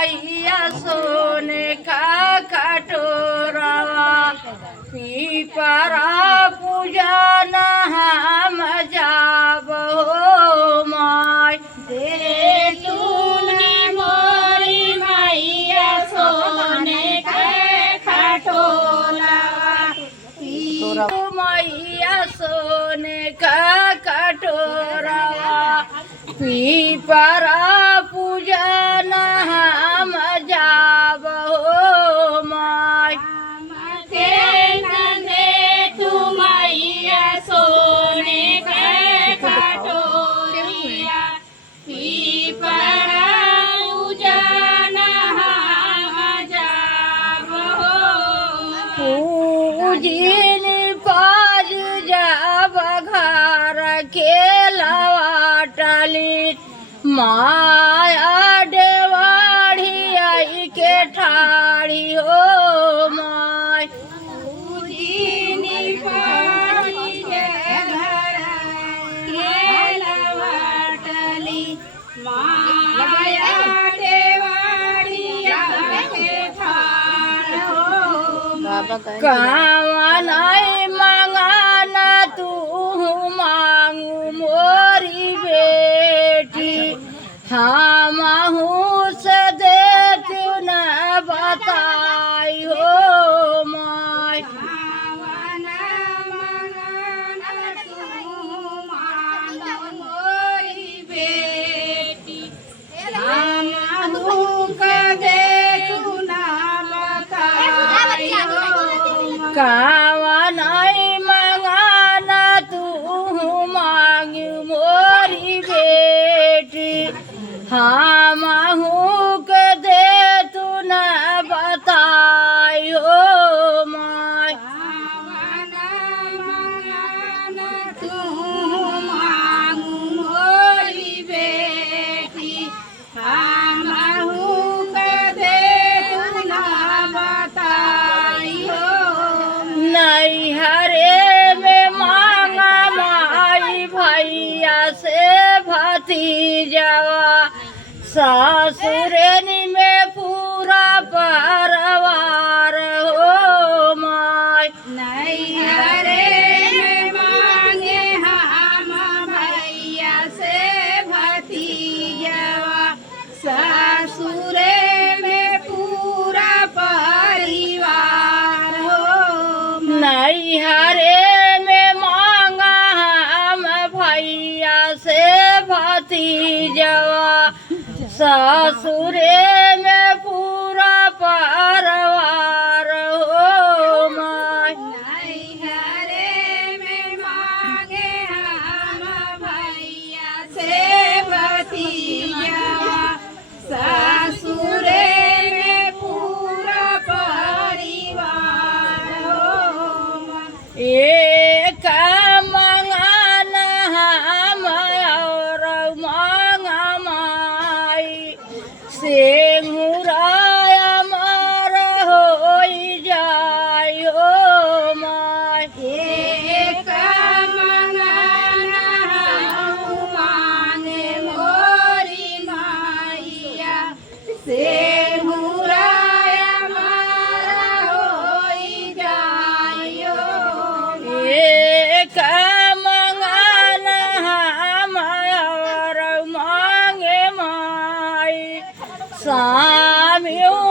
मैया सोने का कटोरवा पीपरा पूजन हम जाब हो माय दे तूने मोरी मैया सोने का खटोला मैया सोने का कटोरवा पीपरा पूजन हम जाब हो माय के नंदे तू मैया सोने का खटोलिया पीपरा पूजन हम जाब हो पूजिन पाज जब घर के लवाटली माया डेवाड़ी आई के ठाड़ी हो माय पूजिनी पानी जे घर के लवाटली माया देवाड़िया के ठाड़ हो कामनाई मंगाना तू मांगू मोरी बेटी हम से देती न बताई हो माय भावना मंगना तू मानो मोरी बेटी हम कदे तू ना बताई हो कामनाई मंगाना तू मांगू मोरी बेटी हम के दे तू न बताई हो माय भावना मंगना तू मांगू मोरी बेटी हम कदे तू ना बताई हो नहीं हरे में मांगा माई भैया से भतीजवा सासुरेनी में पूरा परिवार हो माय नहीं हरे में मांगे हम भैया से भतीजवा ससुरे में पूरा परिवार हो नहीं हरे में मांगा हम भैया से भतीजवा ससुरे में पूरा परिवार हो माय नहीं हरे में मांगे हम भैया से भतीजवा ससुरे में पूरा परिवार हो एक मंगान हम और मांगा माई सिंगुराय मर हो जाय हो माय एक मंगना हम मांगे मोरी मैया से मुराय मारा होई जायो एक मंगान हम और मांगे माई सामियों